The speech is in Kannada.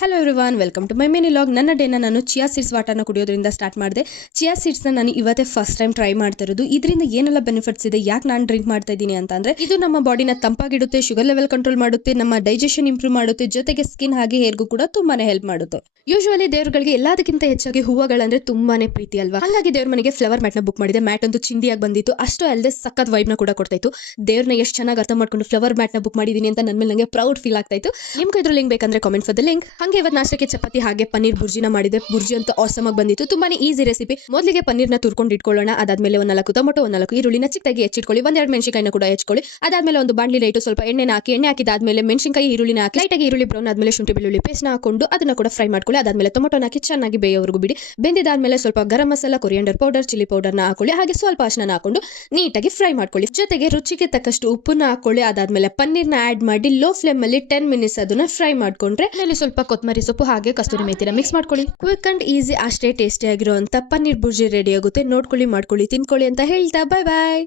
Hello everyone, welcome to my mini log. ನನ್ನ ಡೇನ ನಾನು ಚಿಯಾ ಸೀಡ್ಸ್ ವಾಟರ್ನ ಕುಡಿಯೋದ್ರಿಂದ ಸ್ಟಾರ್ಟ್ ಮಾಡಿದೆ. ಚಿಯಾ ಸೀಡ್ಸ್ನ ನಾನು ಇವತ್ತೇ ಫಸ್ಟ್ ಟೈಮ್ ಟ್ರೈ ಮಾಡ್ತಾ ಇರೋದು. ಇದರಿಂದ ಏನೆಲ್ಲ ಬೆನಿಫಿಟ್ಸ್ ಇದೆ, ಯಾಕೆ ನಾನು ಡ್ರಿಂಕ್ ಮಾಡ್ತಾ ಇದ್ದೀನಿ ಅಂತಂದ್ರೆ, ಇದು ನಮ್ಮ ಬಾಡಿನ ತಂಪಾಗಿಡುತ್ತೆ, ಶುಗರ್ ಲೆವೆಲ್ ಕಂಟ್ರೋಲ್ ಮಾಡುತ್ತೆ, ನಮ್ಮ ಡೈಜೆಷನ್ ಇಂಪ್ರೂವ್ ಮಾಡುತ್ತೆ, ಜೊತೆಗೆ ಸ್ಕಿನ್ ಹಾಗೆ ಹೇರ್ಗೂ ಕೂಡ ತುಂಬಾನೇ ಹೆಲ್ಪ್ ಮಾಡುತ್ತೆ. ಯೂಶುವಲಿ ದೇವರುಗಳಿಗೆ ಎಲ್ಲದಕ್ಕಿಂತ ಹೆಚ್ಚಾಗಿ ಹೂವುಗಳಂದ್ರೆ ತುಂಬಾನೇ ಪ್ರೀತಿ ಅಲ್ವಾ. ಹಾಗಾಗಿ ದೇವ್ರ ಮನೆಗೆ ಫ್ಲವರ್ ಮ್ಯಾಟ್ ನ ಬುಕ್ ಮಾಡಿದೆ. ಮ್ಯಾಟ್ ಅಂತೂ ಚಿಂದಿಯಾಗಿ ಬಂದಿತ್ತು. ಅಷ್ಟು ಅಲ್ಲದೆ ಸಖತ್ ವೈಬ್ ನ ಕೂಡ ಕೊಡ್ತಾ ಇತ್ತು. ದೇವ್ರನ್ನ ಎಷ್ಟು ಚೆನ್ನಾಗಿ ಅರ್ಥ ಮಾಡ್ಕೊಂಡು ಫ್ಲವರ್ ಮ್ಯಾಟ್ ನ ಬುಕ್ ಮಾಡಿದೀನಿ ಅಂತ ನನ್ನ ಮೇಲೆ ನಂಗೆ ಪ್ರೌಡ್ ಫೀಲ್ ಆಗ್ತಾ ಇತ್ತು. ನಿಮ್ಗೆ ಇದ್ರ ಲಿಂಕ್ ಬೇಕಂದ್ರೆ ಕಾಮೆಂಟ್ ಫಾರ್ ದ ಲಿಂಕ್. ಹಂಗೆ ಇವತ್ತು ನಾಷ್ಟಕ್ಕೆ ಚಪಾತಿ ಹಾಗೆ ಪನ್ನೀರ್ ಬುರ್ಜಿನ ಮಾಡಿದೆ. ಬುರ್ಜಿ ಅಂತೂ ಆಸಮ್ ಆಗಿ ಬಂದಿತ್ತು. ತುಂಬಾನೇ ಈಸಿ ರೆಸಿಪಿ. ಮೊದಲಿಗೆ ಪನ್ನೀರ್ನ ತುರ್ಕೊಂಡು ಇಟ್ಕೊಳ್ಳೋಣ. ಅದಾದ್ಮೇಲೆ ಒಂದು 4 ಟೊಮೊಟೊ, 4 ಈರುಳ್ಳಿನ ಚಿಕ್ಕದಾಗಿ ಹೆಚ್ಚಿಟ್ಕೊಳ್ಳಿ. 1-2 ಮೆಣಸಿನಕಾಯಿನ ಕೂಡ ಹೆಚ್ಚಿಕೊಳ್ಳಿ. ಅದಾದ್ಮೇಲೆ ಒಂದು ಬಾಣಲಿ ಲೈಟು ಸ್ವಲ್ಪ ಎಣ್ಣೆ ಹಾಕಿ, ಎಣ್ಣೆ ಹಾಕಿದಾದ್ಮೇಲೆ ಮೆಣಸಿನಕಾಯಿ ಈರುಳ್ಳಿನ ಹಾಕಿ ಲೈಟಾಗಿ ಈರುಳ್ಳಿ ಬ್ರೌನ್ ಆದ್ಮೇಲೆ ಶುಂಠಿ ಬೆಳ್ಳುಳ್ಳಿ ಪೇಸ್ಟ್ ಹಾಕೊಂಡು ಅದನ್ನ ಕೂಡ ಫ್ರೈ ಮಾಡ್ಕೊಳ್ಳಿ. ಅದಾದ್ಮೇಲೆ ಟೊಮೊಟೊ ಹಾಕಿ ಚೆನ್ನಾಗಿ ಬೇಯೋವರೆಗೂ ಬಿಡಿ. ಬೆಂದಿದಾದ್ಮೇಲೆ ಸ್ವಲ್ಪ garam masala, coriander powder, chilli ಪೌಡರ್ನ ಹಾಕೊಳ್ಳಿ. ಹಾಗೆ ಸ್ವಲ್ಪ ಅರಿಶಿನ ಹಾಕೊಂಡು ನೀಟಾಗಿ ಫ್ರೈ ಮಾಡ್ಕೊಳ್ಳಿ. ಜೊತೆಗೆ ರುಚಿಗೆ ತಕ್ಕಷ್ಟು ಉಪ್ಪನ್ನ ಹಾಕೊಳ್ಳಿ. ಅದಾದ್ಮೇಲೆ ಪನ್ನೀರ್ನ ಆಡ್ ಮಾಡಿ ಲೋ ಫ್ಲೇಮ್ ಅಲ್ಲಿ 10 ಮಿನಿಟ್ಸ್ ಅದನ್ನ ಫ್ರೈ ಮಾಡ್ಕೊಂಡ್ರೆ ಮೇಲೆ ಸ್ವಲ್ಪ ಕೊತ್ತಂಬರಿ ಸೊಪ್ಪು ಹಾಗೆ ಕಸ್ತೂರಿ ಮೇಥಿನ ಮಿಕ್ಸ್ ಮಾಡ್ಕೊಳ್ಳಿ. ಕ್ವಿಕ್ ಅಂಡ್ ಈಸಿ, ಅಷ್ಟೇ ಟೇಸ್ಟಿ ಆಗಿರುವಂತ ಪನ್ನೀರ್ ಬುರ್ಜಿ ರೆಡಿ ಆಗುತ್ತೆ. ನೋಡ್ಕೊಳ್ಳಿ, ಮಾಡ್ಕೊಳ್ಳಿ, ತಿನ್ಕೊಳ್ಳಿ ಅಂತ ಹೇಳ್ತಾ ಬಾಯ್ ಬಾಯ್.